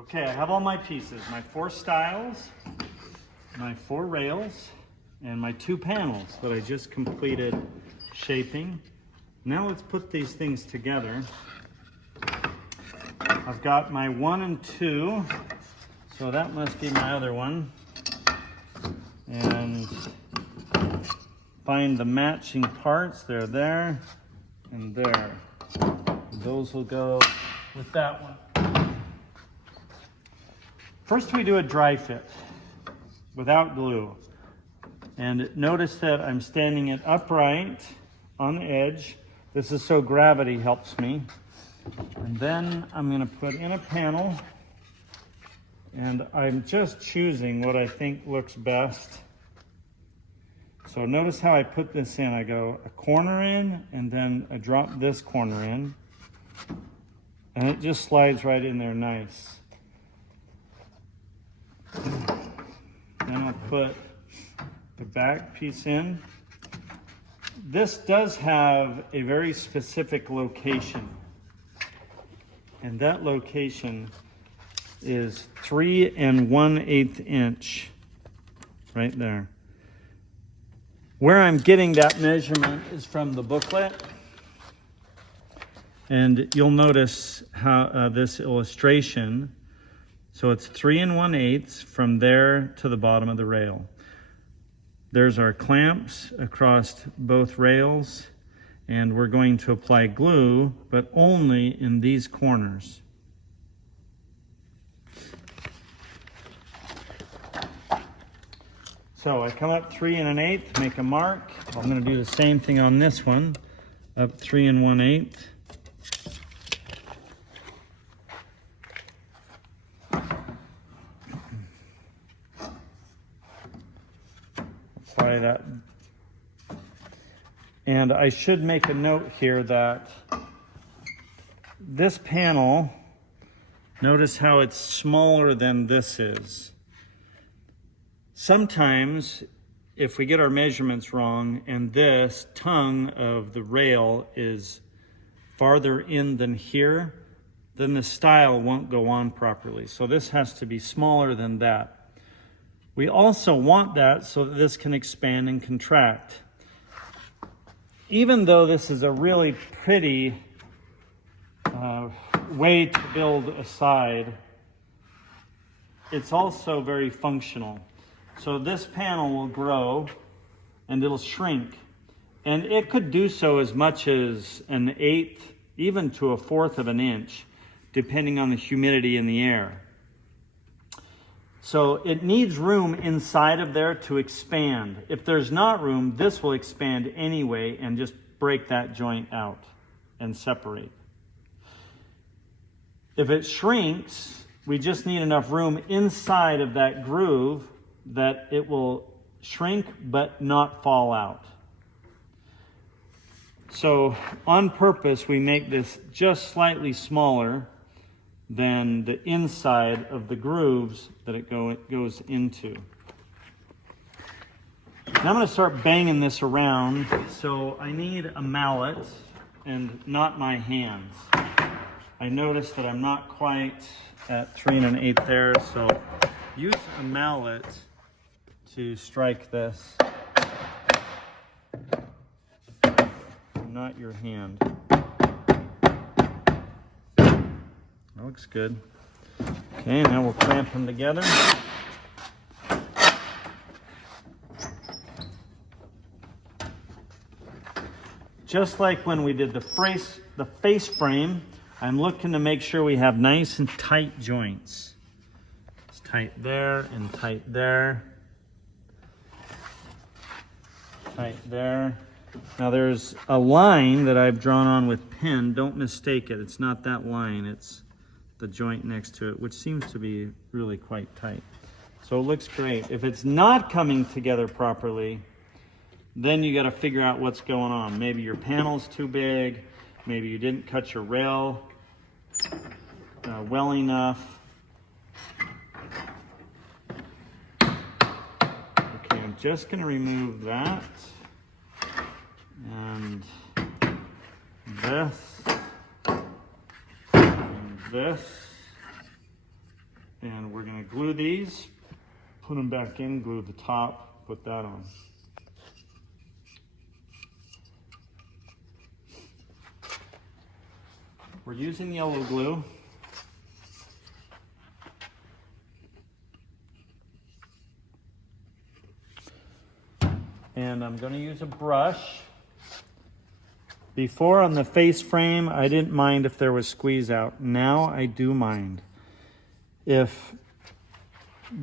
Okay, I have all my pieces, my 4 stiles, my 4 rails, and my 2 panels that I just completed shaping. Now let's put these things together. I've got my 1 and 2, so that must be my other one. And find the matching parts. They're there and there. Those will go with that one. First we do a dry fit without glue. And notice that I'm standing it upright on the edge. This is so gravity helps me. And then I'm going to put in a panel, and I'm just choosing what I think looks best. So notice how I put this in. I go a corner in, and then I drop this corner in, and it just slides right in there nice. Then I'll put the back piece in. This does have a very specific location, and that location is 3 1/8 inch right there. Where I'm getting that measurement is from the booklet, and you'll notice how this illustration, so it's 3 1/8 from there to the bottom of the rail. There's our clamps across both rails, and we're going to apply glue, but only in these corners. So I come up 3 1/8, make a mark. I'm going to do the same thing on this one, up 3 1/8. Apply that. And I should make a note here that this panel, notice how it's smaller than this is. Sometimes, if we get our measurements wrong and this tongue of the rail is farther in than here, then the stile won't go on properly. So this has to be smaller than that. We also want that so that this can expand and contract. Even though this is a really pretty way to build a side, it's also very functional. So this panel will grow and it'll shrink. And it could do so as much as 1/8, even to 1/4 of an inch, depending on the humidity in the air. So it needs room inside of there to expand. If there's not room, this will expand anyway and just break that joint out and separate. If it shrinks, we just need enough room inside of that groove that it will shrink but not fall out. So on purpose, we make this just slightly smaller than the inside of the grooves that it goes into. Now I'm going to start banging this around, so I need a mallet and not my hands. I noticed that I'm not quite at 3 1/8 there, so use a mallet to strike this, not your hand. That looks good. Okay, now we'll clamp them together. Just like when we did the face frame, I'm looking to make sure we have nice and tight joints. It's tight there and tight there. Tight there. Now there's a line that I've drawn on with pen. Don't mistake it. It's not that line. It's the joint next to it, which seems to be really quite tight. So it looks great. If it's not coming together properly, then you got to figure out what's going on. Maybe your panel's too big. Maybe you didn't cut your rail well enough. Okay, I'm just going to remove that. And this. And this. And we're going to glue these, put them back in, glue the top, put that on. We're using yellow glue. And I'm going to use a brush. Before on the face frame, I didn't mind if there was squeeze out. Now I do mind. If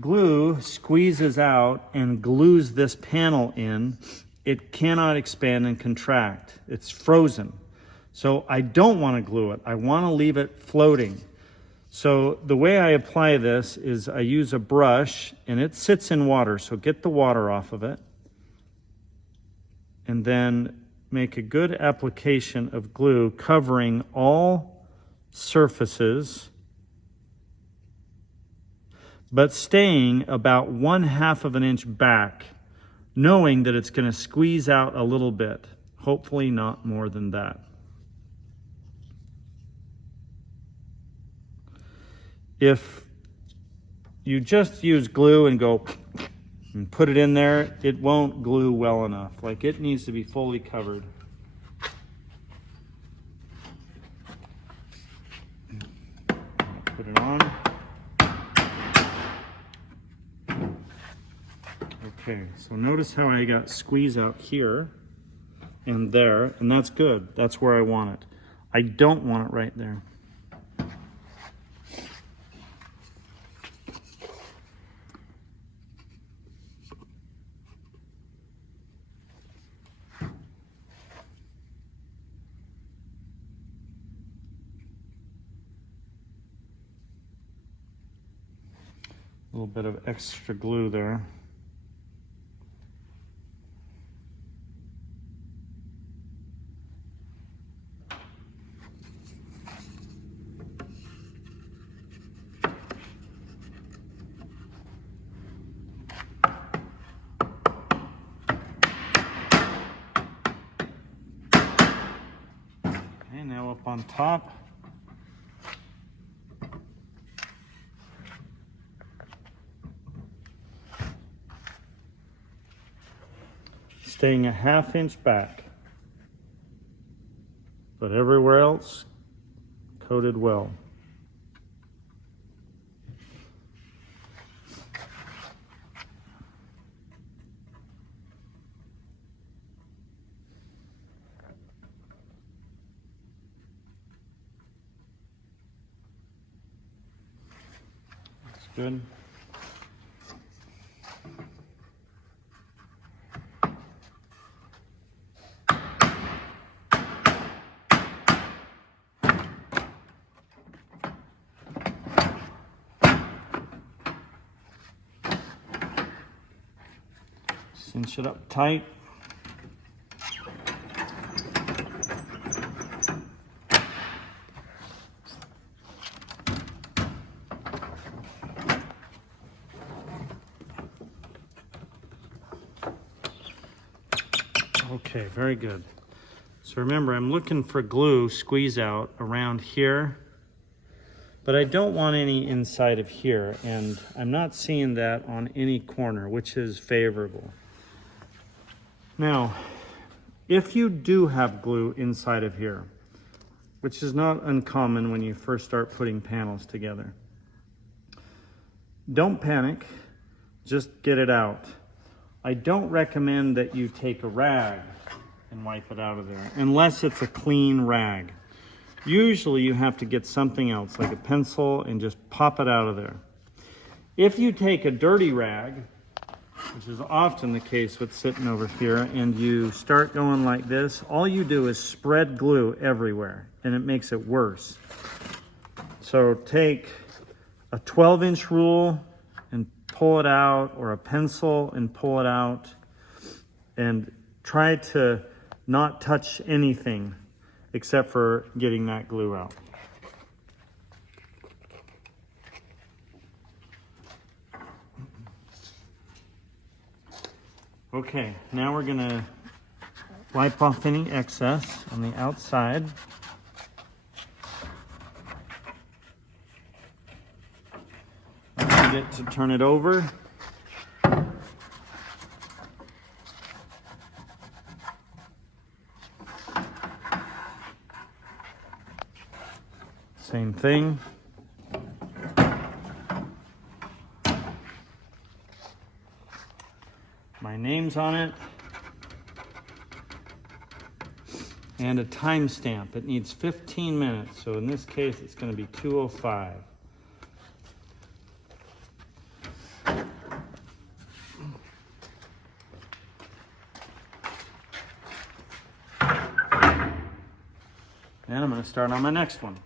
glue squeezes out and glues this panel in, it cannot expand and contract. It's frozen. So I don't want to glue it. I want to leave it floating. So the way I apply this is I use a brush, and it sits in water, so get the water off of it. And then make a good application of glue covering all surfaces, but staying about 1/2 of an inch back, knowing that it's going to squeeze out a little bit, hopefully not more than that. If you just use glue and go and put it in there, it won't glue well enough. Like, it needs to be fully covered. Put it on. Okay, so notice how I got squeeze out here and there, and that's good. That's where I want it. I don't want it right there. A little bit of extra glue there. Okay, now up on top. Staying a 1/2 inch back, but everywhere else coated well. That's good. Cinch it up tight. Okay, very good. So remember, I'm looking for glue squeeze out around here, but I don't want any inside of here, and I'm not seeing that on any corner, which is favorable. Now, if you do have glue inside of here, which is not uncommon when you first start putting panels together, don't panic, just get it out. I don't recommend that you take a rag and wipe it out of there, unless it's a clean rag. Usually you have to get something else, like a pencil, and just pop it out of there. If you take a dirty rag, which is often the case with sitting over here, and you start going like this, all you do is spread glue everywhere, and it makes it worse. So take a 12-inch rule and pull it out, or a pencil and pull it out, and try to not touch anything except for getting that glue out. Okay, now we're gonna wipe off any excess on the outside. I get to turn it over. Same thing. My name's on it. And a timestamp. It needs 15 minutes. So in this case, it's going to be 2:05. And I'm going to start on my next one.